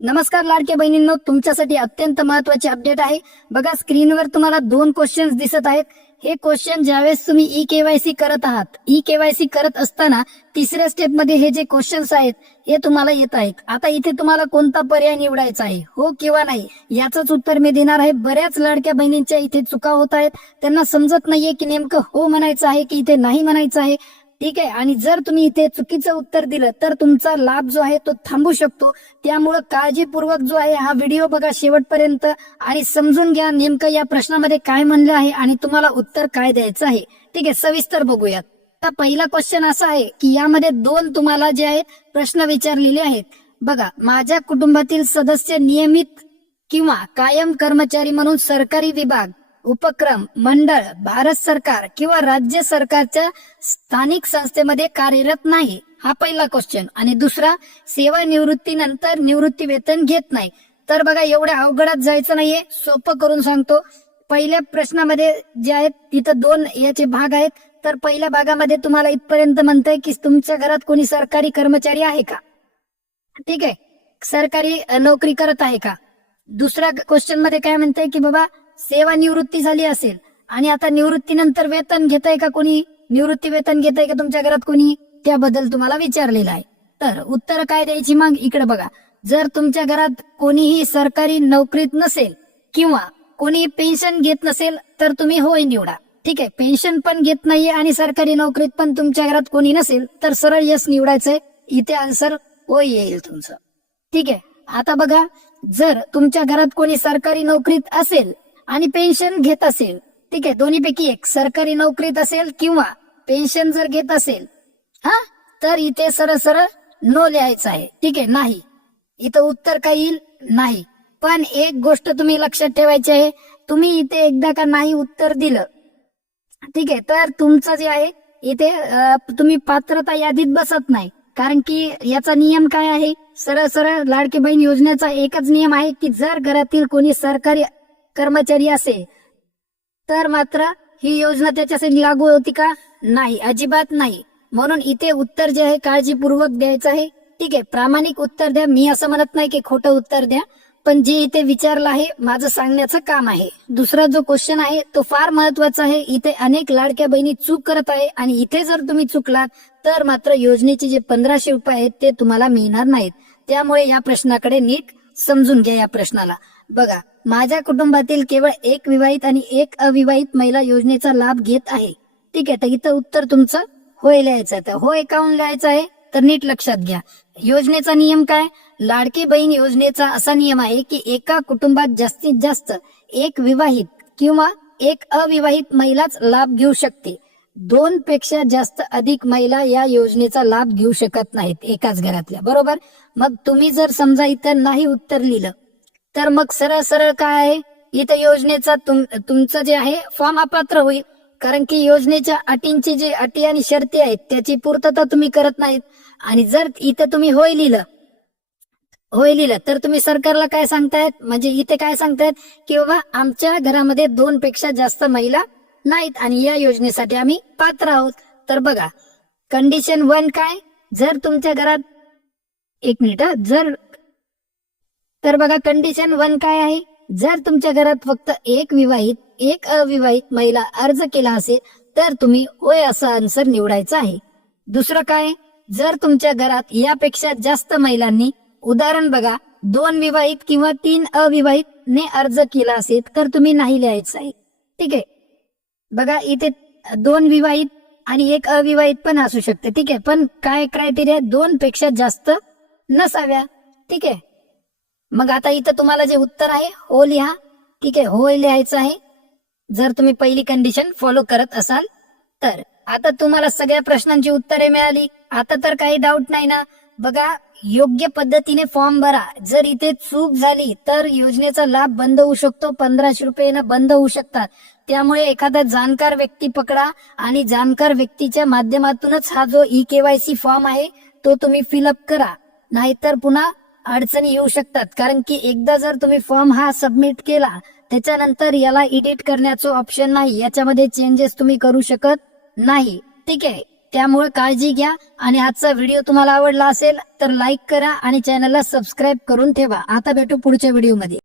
नमस्कार लाडक्या बहिणींनो तुमच्यासाठी अत्यंत महत्वाची अपडेट आहे. बघा स्क्रीनवर तुम्हाला दोन क्वेश्चन दिसत आहेत. हे क्वेश्चन ज्यावेळेस तुम्ही ई केवायसी करत आहात ई केवायसी करत असताना तिसऱ्या स्टेपमध्ये हे जे क्वेश्चन्स आहेत हे तुम्हाला येत आहेत. आता इथे तुम्हाला कोणता पर्याय निवडायचा आहे हो किंवा नाही याचंच उत्तर मी देणार आहे. बऱ्याच लाडक्या बहिणींच्या इथे चुका होत आहेत. त्यांना समजत नाहीये की नेमकं हो म्हणायचं आहे की इथे नाही म्हणायचं आहे. ठीक आहे? आणि जर तुम्ही इथे चुकीचं उत्तर दिलं तर तुमचा लाभ जो आहे तो थांबू शकतो. त्यामुळं काळजीपूर्वक जो आहे हा व्हिडिओ बघा शेवटपर्यंत आणि समजून घ्या नेमकं या प्रश्नामध्ये काय म्हणलं आहे आणि तुम्हाला उत्तर काय द्यायचं आहे. ठीक आहे? सविस्तर बघूयात. आता पहिला क्वेश्चन असा आहे की यामध्ये दोन तुम्हाला जे आहेत प्रश्न विचारलेले आहेत. बघा माझ्या कुटुंबातील सदस्य नियमित किंवा कायम कर्मचारी म्हणून सरकारी विभाग उपक्रम मंडळ भारत सरकार किंवा राज्य सरकारच्या स्थानिक संस्थेमध्ये कार्यरत नाही. हा पहिला क्वेश्चन आणि दुसरा सेवानिवृत्तीनंतर निवृत्ती वेतन घेत नाही. तर बघा एवढ्या अवघडात जायचं नाहीये. सोपं करून सांगतो. पहिल्या प्रश्नामध्ये जे आहेत तिथं दोन याचे भाग आहेत. तर पहिल्या भागामध्ये तुम्हाला इथपर्यंत म्हणतंय की तुमच्या घरात कोणी सरकारी कर्मचारी आहे का? ठीक आहे. सरकारी नोकरी करत आहे का? दुसऱ्या क्वेश्चनमध्ये काय म्हणतंय की बाबा सेवानिवृत्ती झाली असेल. आणि आता निवृत्तीनंतर वेतन घेत का कोणी? निवृत्ती वेतन घेत का तुमच्या घरात कोणी? त्याबद्दल तुम्हाला विचारलेलं आहे. तर उत्तर काय द्यायची मग इकडे बघा. जर तुमच्या घरात कोणीही सरकारी नोकरीत नसेल किंवा कोणी पेन्शन घेत नसेल तर तुम्ही होय निवडा. ठीक आहे? पेन्शन पण घेत नाहीये आणि सरकारी नोकरीत पण तुमच्या घरात कोणी नसेल तर सरळ यस निवडायचंय. इथे आन्सर होय येईल तुमचं. ठीक आहे? आता बघा. जर तुमच्या घरात कोणी सरकारी नोकरीत असेल आणि पेन्शन घेत असेल ठीक आहे दोन्हीपैकी एक सरकारी नोकरीत असेल किंवा पेन्शन जर घेत असेल हा तर इथे सरळ सरळ नो लिहायचं आहे ठीक आहे नाही. इथं उत्तर काय येईल? नाही. पण एक गोष्ट तुम्ही लक्षात ठेवायची आहे तुम्ही इथे एकदा का नाही उत्तर दिलं ठीक आहे तर तुमचं जे आहे इथे तुम्ही पात्रता यादीत बसत नाही कारण की याचा नियम काय आहे? सरळ सरळ लाडकी बहीण योजनेचा एकच नियम आहे की जर घरातील कोणी सरकारी कर्मचारी असेल तर मात्र ही योजना त्याच्यासाठी लागू होती का? नाही अजिबात नाही. म्हणून इथे उत्तर जे आहे काळजीपूर्वक द्यायचं आहे. ठीक आहे प्रामाणिक उत्तर द्या. मी असं म्हणत नाही की खोटं उत्तर द्या. पण जे इथे विचारलं आहे माझं सांगण्याचं काम आहे. दुसरा जो क्वेश्चन आहे तो फार महत्त्वाचा आहे. इथे अनेक लाडक्या बहिणी चूक करत आहे आणि इथे जर तुम्ही चुकलात तर मात्र योजनेचे जे पंधराशे रुपये आहेत ते तुम्हाला मिळणार नाहीत. त्यामुळे या प्रश्नाकडे नीट समजून घ्या या प्रश्नाला. बघा माझ्या कुटुंबातील केवळ एक विवाहित आणि एक अविवाहित महिला योजनेचा लाभ घेत आहे. ठीक आहे तर इथं उत्तर तुमचं होय लिहायचं आहे. तर होय काऊन लिहायचं आहे? तर नीट लक्षात घ्या. योजनेचा नियम काय? लाडकी बहीण योजनेचा असा नियम आहे की एका कुटुंबात जास्तीत जास्त एक विवाहित किंवा एक अविवाहित महिलाच लाभ घेऊ शकते. दोन पेक्षा जास्त अधिक महिला या योजनेचा लाभ घेऊ शकत नाहीत एकाच घरातल्या. बरोबर? मग तुम्ही जर समजा इथं नाही उत्तर लिहिलं तर मग सरळ सरळ काय आहे? इथं योजनेचा तुम तुमचं जे आहे फॉर्म अपात्र होईल. कारण की योजनेच्या अटींची जी अटी आणि शर्ती आहेत त्याची पूर्तता तुम्ही करत नाहीत. आणि जर इथं तुम्ही होय लिहिलं होय लिहिलं तर तुम्ही सरकारला काय सांगतायत? म्हणजे इथे काय सांगतायत? की बाबा आमच्या घरामध्ये दोन पेक्षा जास्त महिला नाहीत आणि या योजनेसाठी आम्ही पात्र आहोत. तर बघा कंडिशन वन काय? जर तुमच्या घरात एक मिनिट जर तर बघा कंडिशन वन काय आहे? जर तुमच्या घरात फक्त एक विवाहित एक अविवाहित महिला अर्ज केला असेल तर तुम्ही होय असा आन्सर निवडायचा आहे. दुसरं काय? जर तुमच्या घरात यापेक्षा जास्त महिलांनी उदाहरण बघा दोन विवाहित किंवा तीन अविवाहित ने अर्ज केला असेल तर तुम्ही नाही लिहायचं आहे. ठीक आहे? बघा इथे दोन विवाहित आणि एक अविवाहित पण असू शकते. ठीक आहे? पण काय क्रायटेरिया दोन पेक्षा जास्त नसाव्या? ठीक आहे? मग आता इथं तुम्हाला जे उत्तर आहे हो लिहा. ठीक आहे हो लिहायचं आहे. जर तुम्ही पहिली कंडिशन फॉलो करत असाल तर. आता तुम्हाला सगळ्या प्रश्नांची उत्तरे मिळाली. आता तर काही डाऊट नाही ना. बघा योग्य पद्धतीने फॉर्म भरा. जर इथे चूक झाली तर योजनेचा लाभ बंद होऊ शकतो. पंधराशे रुपयेनं बंद होऊ शकतात. त्यामुळे एखादा जाणकार व्यक्ती पकडा आणि जाणकार व्यक्तीच्या माध्यमातूनच हा जो ई केवायसी फॉर्म आहे तो तुम्ही फिलअप करा. नाहीतर पुन्हा अडचणी येऊ शकतात. कारण की एकदा जर तुम्ही फॉर्म हा सबमिट केला त्याच्यानंतर याला एडिट करण्याचं ऑप्शन नाही. याच्यामध्ये चेंजेस तुम्ही करू शकत नाही. ठीक आहे? त्यामुळे काळजी घ्या. आणि आजचा व्हिडिओ तुम्हाला आवडला असेल तर लाईक करा आणि चॅनलला सबस्क्राईब करून ठेवा. आता भेटू पुढच्या व्हिडिओमध्ये.